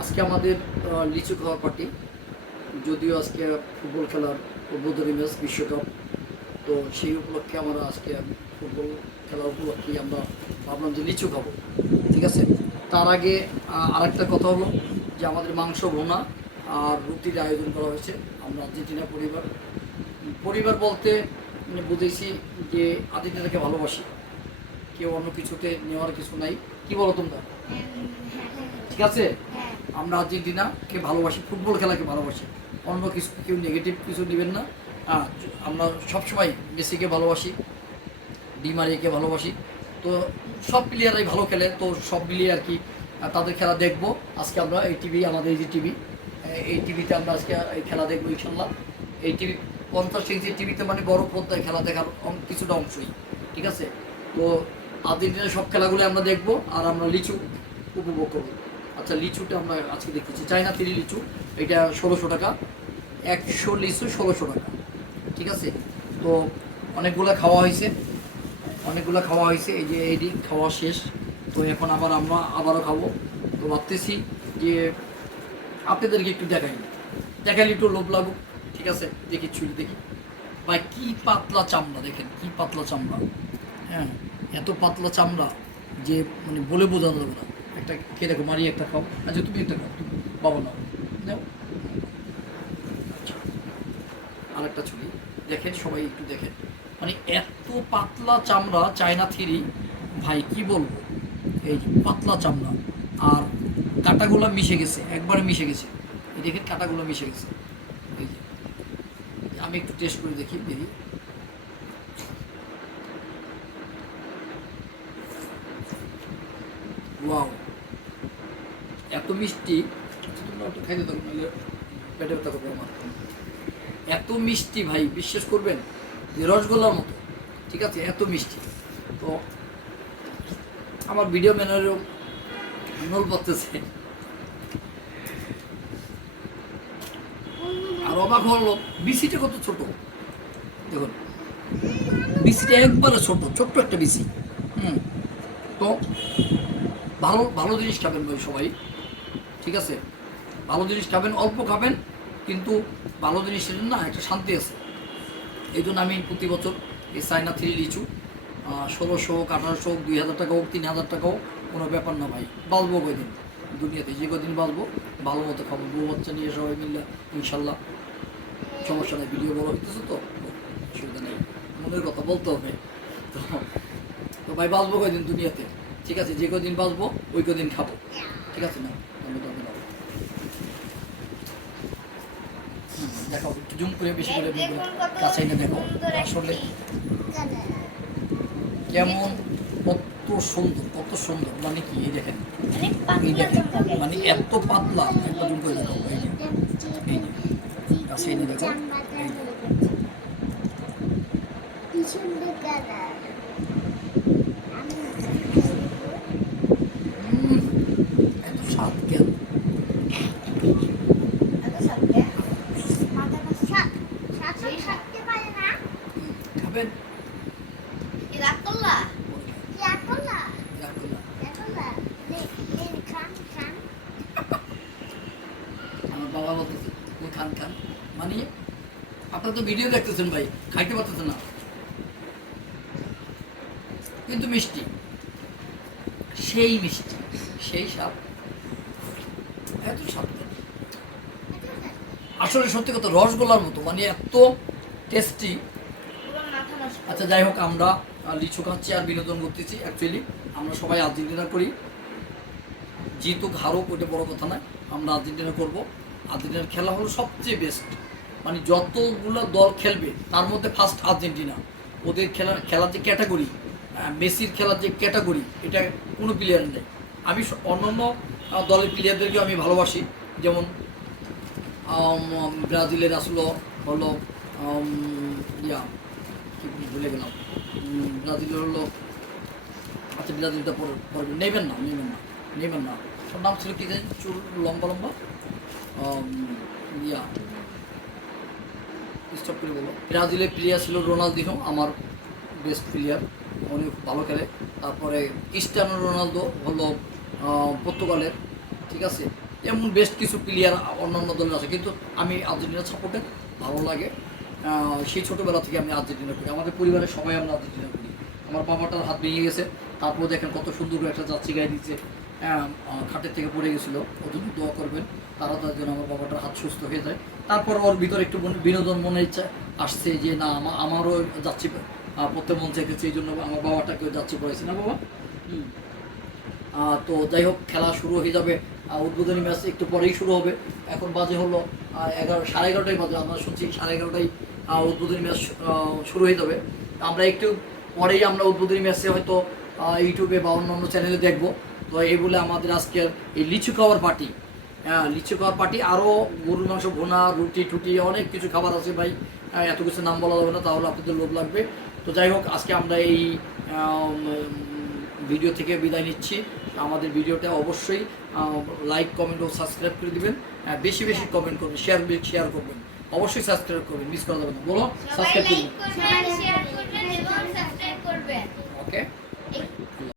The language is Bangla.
আজকে আমাদের লিচু খাওয়ার পার্টি। যদিও আজকে ফুটবল খেলার উদ্বোধনী ম্যাচ বিশ্বকাপ, তো সেই উপলক্ষে আমরা আজকে ফুটবল খেলার উপলক্ষে আমরা ভাবলাম যে লিচু খাবো। ঠিক আছে, তার আগে আরেকটা কথা হলো যে আমাদের মাংস ভুনা আর রুটির আয়োজন করা হয়েছে। আমরা আর্জেন্টিনা পরিবার পরিবার বলতে বুঝেছি যে আর্জেন্টিনাকে ভালোবাসি, কেউ অন্য কিছুতে নেওয়ার কিছু নাই। কি বলো তোমরা? ঠিক আছে, আমরা আর্জেন্টিনাকে ভালোবাসি, ফুটবল খেলাকে ভালোবাসি, অন্য কিছু কেউ নেগেটিভ কিছু নেবেন না। আমরা সবসময় মেসিকে ভালোবাসি, ডি মারিয়াকে ভালোবাসি। তো সব প্লেয়ারাই ভালো খেলে, তো সব মিলিয়ে আর কি তাদের খেলা দেখবো। আজকে আমরা এই টিভি, আমাদের এই যে টিভি, এই টিভিতে আমরা আজকে এই খেলা দেখবো ইনশাল্লাহ। এই টিভি 50 ইঞ্চি টিভিতে মানে বড় পর্দায় খেলা দেখার কিছুটা অংশই। ঠিক আছে, তো আর্জেন্টিনার সব খেলাগুলো আমরা দেখবো আর আমরা লিচু উপভোগ করবো। আচ্ছা, লিচুটা আমরা আজকে দেখতেছি চায়না 3 লিচু, এটা 1600 টাকা, 100 লিচু 1600 টাকা। ঠিক আছে, তো অনেকগুলো খাওয়া হয়েছে, এই যে এইটি খাওয়া শেষ। তো এখন আবার আমরা আবারও খাবো। তো ভাবতেছি যে আপনাদেরকে একটু দেখাইলে একটু লোভ লাগুক। ঠিক আছে, দেখি ছুরি দেখি ভাই, কি পাতলা চামড়া দেখেন, কি পাতলা চামড়া। হ্যাঁ, এত পাতলা চামড়া যে মানে বলে বোঝানো যাবে না। একটা খেয়ে দেখো, মারি একটা খাও। আচ্ছা তুমি একটা খাও, তুমি বাবা নাও, নাও। আচ্ছা, আরেকটা ছুরি দেখেন, সবাই একটু দেখেন, মানে এত পাতলা চামড়া চায়না 3। ভাই কি বলবো, এই যে পাতলা চামড়া আর কাঁটাগুলো মিশে গেছে, একবারে মিশে গেছে। এই দেখেন কাঁটাগুলো মিশে গেছে। এই যে আমি একটু টেস্ট করে দেখি দেখি। ওয়াও, এত মিষ্টি। তোমরা একটু খাইতে থাকো, নাহলে পেটে ব্যথা করবে আমার। এত মিষ্টি ভাই, বিশ্বাস করবেন যে রসগোল্লার মতো। ঠিক আছে, এত মিষ্টি। তো আমার ভিডিও ম্যানেরও নল পড়তেছে। আর অবাক হলো বিসিটা কত ছোট, দেখুন বিসিটা একবারে ছোট, ছোট্ট একটা বিসি। তো ভালো ভালো জিনিস খাবেন ভাই সবাই। ঠিক আছে, ভালো জিনিস খাবেন, অল্প খাবেন, কিন্তু ভালো জিনিসের না একটা শান্তি আছে। এই জন্য আমি প্রতি বছর এই চায়না 3 লিচু 1600 হোক, 1800 হোক, 2000 টাকা হোক, 3000 টাকা হোক, কোনো ব্যাপার না ভাই। বাঁচবো কয়দিন দুনিয়াতে, যে কদিন বাঁচবো ভালো মতো খাবো, বউ বাচ্চা নিয়ে সবাই মিললে ইনশাল্লাহ। সমস্যা নেই, ভিডিও বড় হইতেছে তো অসুবিধা নেই, মনের কথা বলতে হবে। তো তো ভাই বাঁচবো কয়দিন দুনিয়াতে। ঠিক আছে, যে কদিন বাঁচবো ওই কদিন খাবো। ঠিক আছে না, দেখো একটু জুম করে বেশি করে কাছে এনে দেখো আসলে কেমন, কত সুন্দর, কত সুন্দর। মানে কি এই দেখেন, এই দেখেন, মানে এত পাতলা। একবার জুম করে দেখো, এই যে এই যে কাছে এনে দেখো, এই যে এত স্বাদ কেন? খাবেন? আমার বাবা বলতেছে তুমি খান খান, মানে আপনারা তো ভিডিও দেখতেছেন ভাই, খাইতে পারতেছেন না, কিন্তু মিষ্টি, সেই মিষ্টি, সেই স্বাদ, এত স্বাদ। আসলে সত্যি কথা রসগোল্লার মতো, মানে এত টেস্টি। আচ্ছা যাই হোক, আমরা লিচু খাচ্ছি আর বিনোদন করতেছি। অ্যাকচুয়ালি আমরা সবাই আর্জেন্টিনা করি, জিতুক হারুক ওইটা বড় কথা নয়, আমরা আর্জেন্টিনা করব। আর্জেন্টিনার খেলা হলো সবচেয়ে বেস্ট, মানে যতগুলো দল খেলবে তার মধ্যে ফার্স্ট আর্জেন্টিনা। ওদের খেলার যে ক্যাটাগরি, মেসির খেলার যে ক্যাটাগরি, এটা কোনো প্লেয়ার নেই। আমি অন্যান্য দলের প্লেয়ারদেরকেও আমি ভালোবাসি, যেমন ব্রাজিলের আসলো হলো ইয়া কি ভুলে গেলাম, ব্রাজিলের হলো, আচ্ছা ব্রাজিলটা পড়বে, নেবেন না ওর নাম ছিল কি জানি, চুল লম্বা লম্বা, ইয়া স্টপ করে বলো। ব্রাজিলের প্লেয়ার ছিল রোনালদিনো, আমার বেস্ট প্লেয়ার, উনি ভালো খেলে। তারপরে ক্রিস্টিয়ানো রোনালদো হলো পর্তুগালের। ঠিক আছে, এমন বেস্ট কিছু প্লেয়ার অন্যান্য দলের আছে, কিন্তু আমি আর্জেন্টিনা সাপোর্টার, ভালো লাগে। সেই ছোটোবেলা থেকে আমি আর্জেন্টিনা করি, আমাদের পরিবারের সবাই আমরা আর্জেন্টিনা করি। আমার বাবাটার হাত ভেঙে গেছে, তারপর দেখেন কত সুন্দর করে একটা জার্সি গায়ে দিচ্ছে, খাটের থেকে পড়ে গেছিলো, ওর জন্য দোয়া করবেন তার জন্য আমার বাবাটার হাত সুস্থ হয়ে যায়। তারপর ওর ভিতরে একটু বিনোদন মনে ইচ্ছা আসছে যে না আমারও যাচ্ছি পড়তে মন চাইতেছে, এই জন্য আমার বাবাটাকেও যাচ্ছি পড়েছে না বাবা। তো যাই হোক, খেলা শুরু হয়ে যাবে, উদ্বোধনী ম্যাচ একটু পরেই শুরু হবে। এখন বাজে হলো 11:30 বাজে, আমরা শুনছি 11:30 উদ্বোধনী ম্যাচ শুরু হয়ে যাবে। আমরা একটু পরেই আমরা উদ্বোধনী ম্যাচে হয়তো ইউটিউবে বা অন্য চ্যানেলে দেখবো। তো এই বলে আমাদের আজকের এই লিচু খাওয়ার পার্টি, লিচু খাওয়ার পার্টি, আরও গরুর মাংস ভোনা, রুটি টুটি, অনেক কিছু খাবার আছে ভাই, এত কিছু নাম বলা যাবে না, তাহলে আপনাদের লোভ লাগবে। তো যাই হোক, আজকে আমরা এই ভিডিও থেকে বিদায় নিচ্ছি। আমাদের ভিডিওটা অবশ্যই লাইক কমেন্ট ও সাবস্ক্রাইব করে দিবেন, বেশি বেশি কমেন্ট করবেন, শেয়ার করবেন, অবশ্যই সাবস্ক্রাইব করবেন, মিস করা যাবে না, বলো সাবস্ক্রাইব করবেন।